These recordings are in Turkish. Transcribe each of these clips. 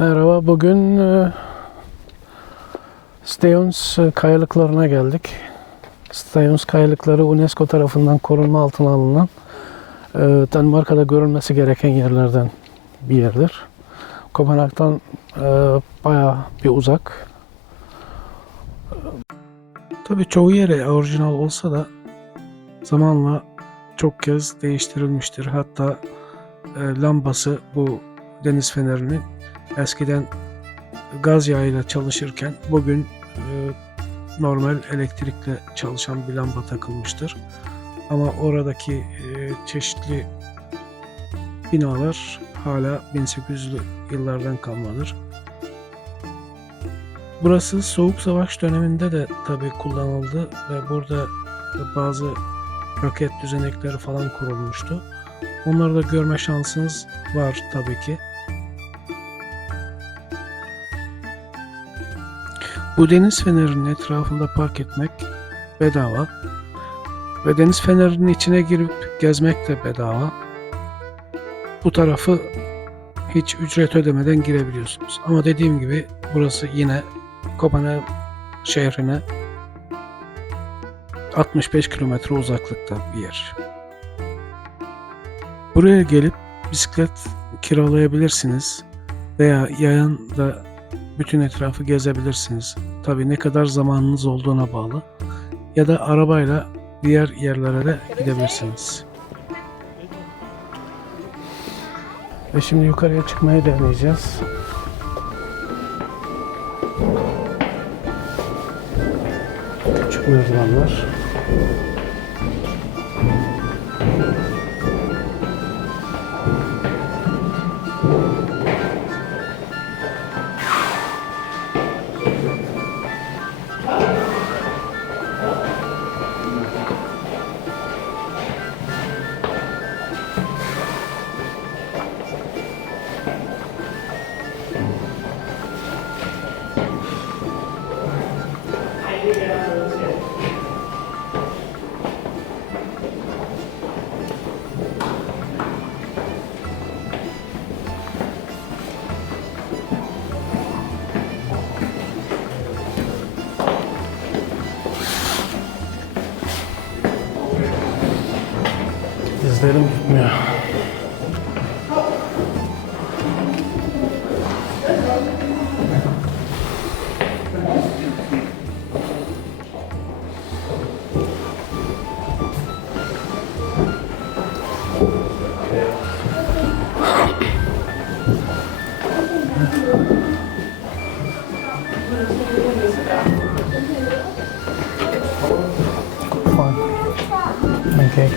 Merhaba, bugün Steyuns kayalıklarına geldik. Steyuns kayalıkları UNESCO tarafından korunma altına alınan Danimarka'da görülmesi gereken yerlerden bir yerdir. Kopenhag'dan bayağı bir uzak. Tabii çoğu yere orijinal olsa da zamanla çok kez değiştirilmiştir. Hatta lambası bu deniz fenerinin eskiden gaz yağıyla çalışırken bugün normal elektrikle çalışan bir lamba takılmıştır. Ama oradaki çeşitli binalar hala 1800'lü yıllardan kalmadır. Burası Soğuk Savaş döneminde de tabii kullanıldı ve burada bazı roket düzenekleri falan kurulmuştu. Onları da görme şansınız var tabii ki. Bu deniz fenerinin etrafında park etmek bedava ve deniz fenerinin içine girip gezmek de bedava. Bu tarafı hiç ücret ödemeden girebiliyorsunuz. Ama dediğim gibi burası yine Kopenhag şehrine 65 kilometre uzaklıkta bir yer. Buraya gelip bisiklet kiralayabilirsiniz veya yayan da bütün etrafı gezebilirsiniz. Tabii ne kadar zamanınız olduğuna bağlı. Ya da arabayla diğer yerlere de gidebilirsiniz. Ve şimdi yukarıya çıkmayı deneyeceğiz. Küçük merdivenler. Dizlerim gitmiyor. Okay.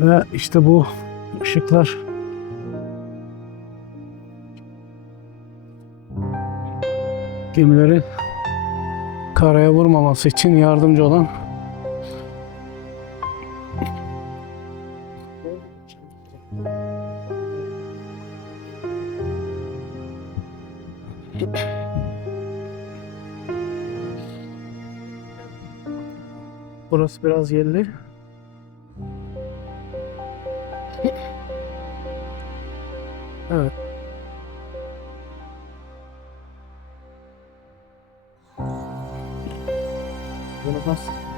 Ve işte bu ışıklar gemilerin karaya vurmaması için yardımcı olan burası biraz yerli. Evet.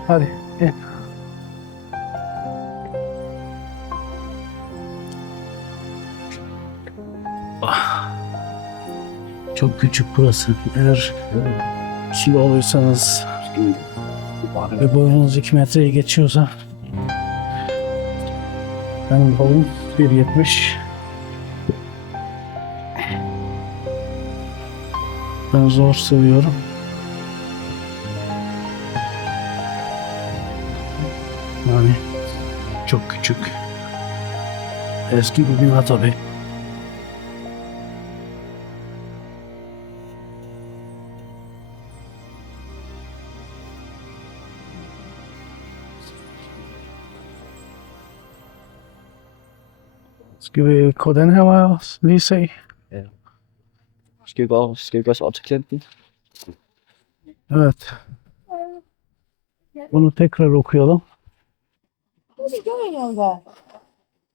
Hadi. Gel. Çok küçük burası. Eğer kilo alıyorsanız ve boyunuz 2 metreyi geçiyorsa, benim boyum 1.70. Ben zor sığıyorum. Yani çok küçük. Eski bir bina tabii. Skal vi gå den her vej også lige se? Ja. Skal vi gå også op til klinten? Evet. Bunu tekrar okuyalım.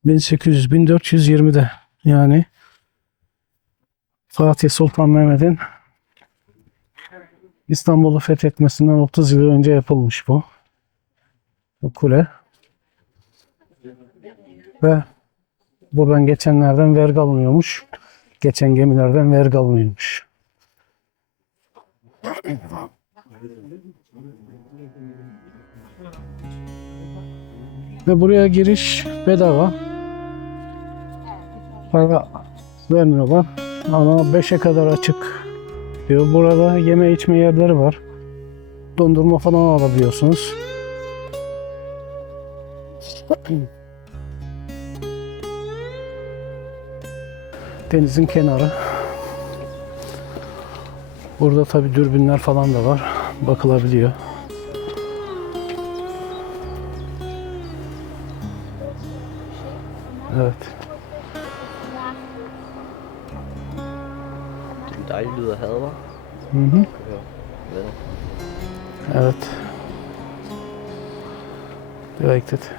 1800-1420'de, yani Fatih Sultan Mehmet'in İstanbul'u fethetmesinden 30 yıl önce yapılmış bu kule. Ve buradan geçenlerden vergi alınıyormuş. Geçen gemilerden vergi alınıyormuş. Ve buraya giriş bedava. Para vermiyorlar. Ama 5'e kadar açık diyor. Burada yeme içme yerleri var. Dondurma falan alabiliyorsunuz. Denizin kenarı. Burada tabi dürbünler falan da var. Bakılabiliyor. Evet. Dejlig lyd af hader. Hı hı. Ja. Evet. Det er rigtigt.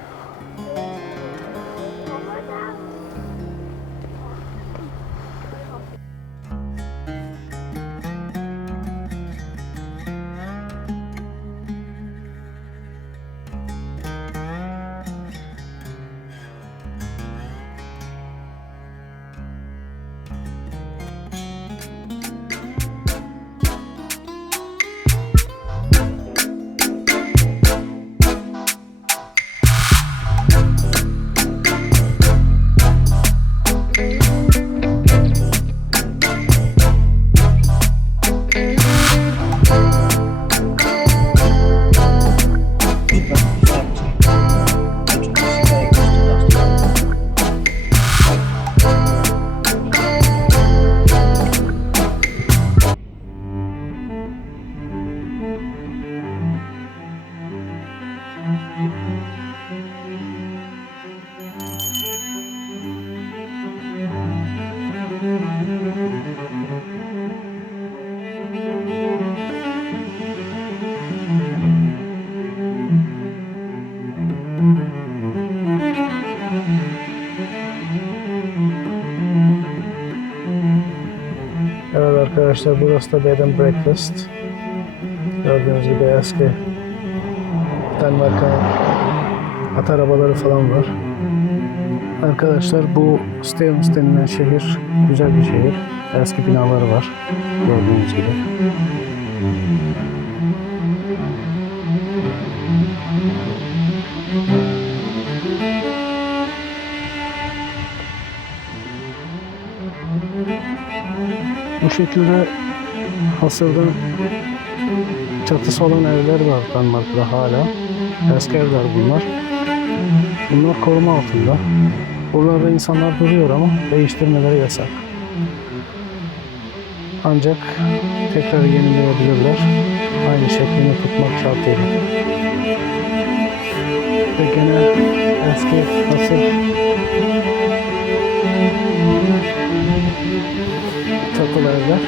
Evet arkadaşlar, burası da Bed and Breakfast. Gördüğünüz gibi eski Danimarka'nın at arabaları falan var. Arkadaşlar, bu Stevens denilen şehir güzel bir şehir. Eski binaları var gördüğünüz gibi. Bu şekilde hasırda çatısı olan evler var Danimarka'da hala. Eski evler bunlar. Bunlar koruma altında. Buralarda insanlar duruyor ama değiştirmeleri yasak. Ancak tekrar yenileyebilirler. Aynı şeklini tutmak şartıyla. Ve gene eski hasır çatılı evler.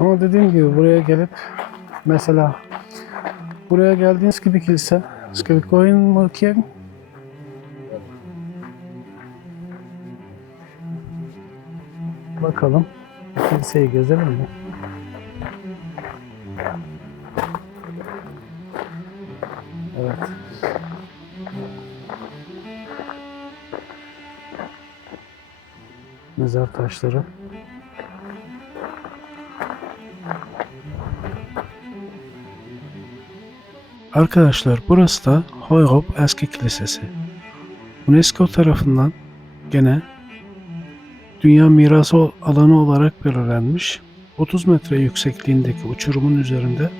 Ama dediğim gibi buraya gelip mesela buraya geldiğiniz gibi kilise, skal vi gå ind mod kirken? bakalım. Kiliseyi gezelim mi? Evet. Mezar taşları. Arkadaşlar burası da Hoyrop Eski Kilisesi. UNESCO tarafından gene Dünya Mirası alanı olarak belirlenmiş. 30 metre yüksekliğindeki uçurumun üzerinde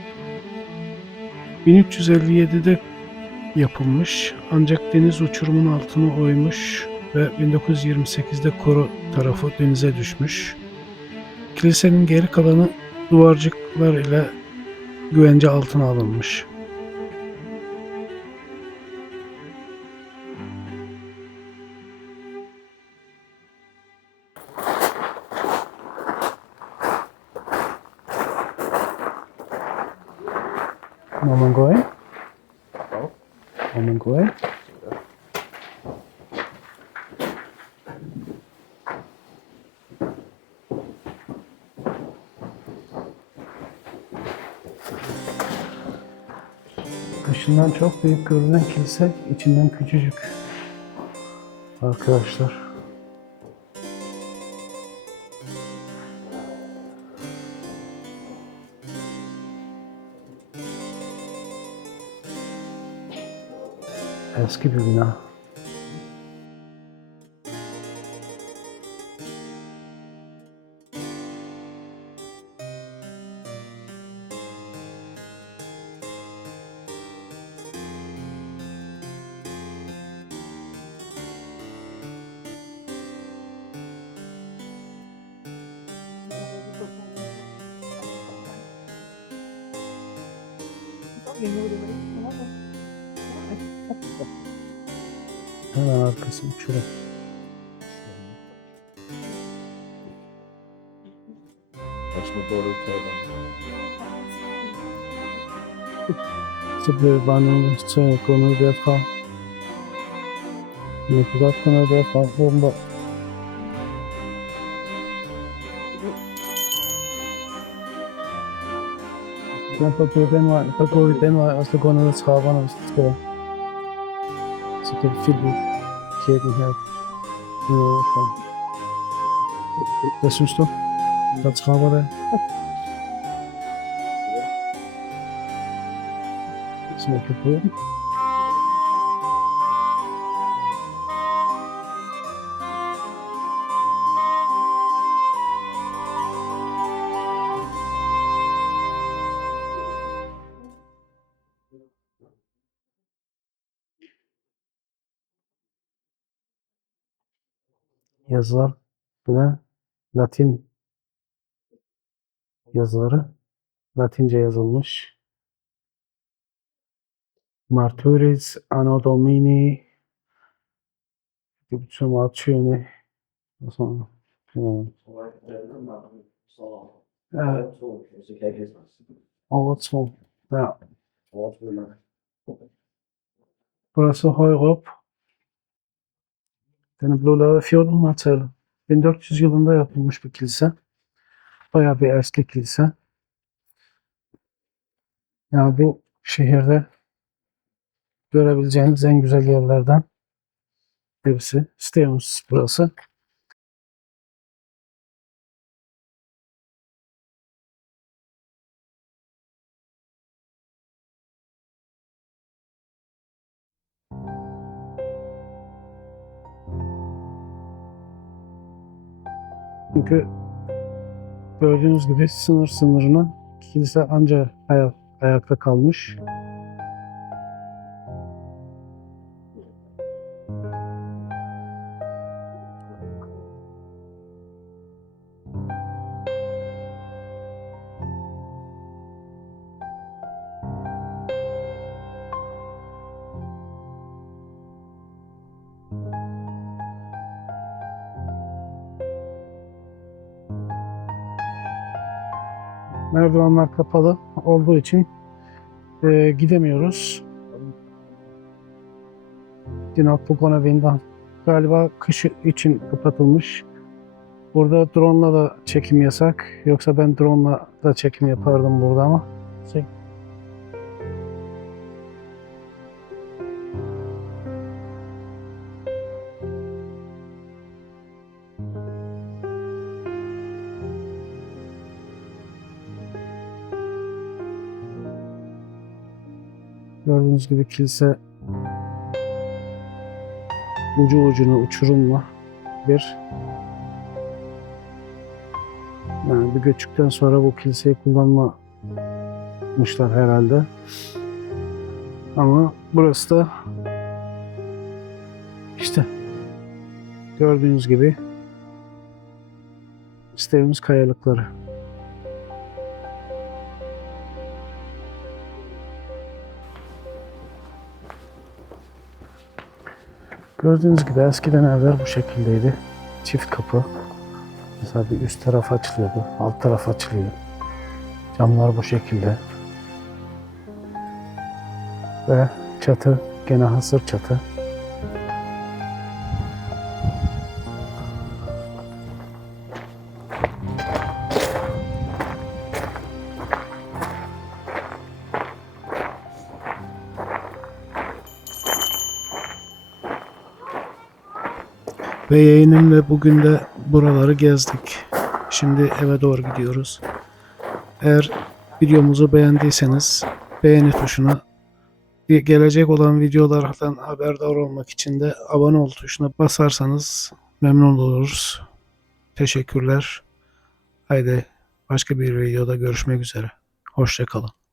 1357'de yapılmış ancak deniz uçurumun altını oymuş ve 1928'de koru tarafı denize düşmüş. Kilisenin geri kalanı duvarcıklar ile güvence altına alınmış. Moment going. Moment going. Dışından çok büyük görünen kilise içinden küçücük. Arkadaşlar. Eski bir bina. Hemen arkası uçurum. Başına doğru uçardan. Sobie baną chcę konuda fa. Nie chyba konuda fa bomba. Ja pagawin var, og så går ned ad trapperne, og så kan vi filme kirken her. Hvad synes du? Der er trapper der. Så man kan bruge dem. Yazılar ve Latin yazıları Latince yazılmış. Marturis Anno Domini Diplomazione. Sonra Overtro. Ja. Burası Hoyrop. Den blev lavet i 1400-tallet. 1400 yılında yapılmış bir kilise. Bayağı bir eski kilise. Yani bu şehirde görebileceğiniz en güzel yerlerden birisi. Stemus burası. Çünkü gördüğünüz gibi sınırına kilise ancak ayakta kalmış. Merdivenler kapalı olduğu için gidemiyoruz. Dinapokon evinden galiba kış için kapatılmış. Burada drone'la da çekim yasak. Yoksa ben drone'la da çekim yapardım burada ama. Gördüğünüz gibi kilise ucu ucuna uçurumla bir, yani bir göçükten sonra bu kiliseyi kullanmamışlar herhalde. Ama burası da işte gördüğünüz gibi İstediğimiz kayalıkları. Gördüğünüz gibi eskiden evler bu şekildeydi. Çift kapı. Mesela bir üst taraf açılıyordu, alt taraf açılıyor. Camlar bu şekilde. Ve çatı gene hasır çatı. Ve yeğenimle bugün de buraları gezdik. Şimdi eve doğru gidiyoruz. Eğer videomuzu beğendiyseniz beğeni tuşuna, gelecek olan videolardan haberdar olmak için de abone ol tuşuna basarsanız memnun oluruz. Teşekkürler. Haydi başka bir videoda görüşmek üzere. Hoşça kalın.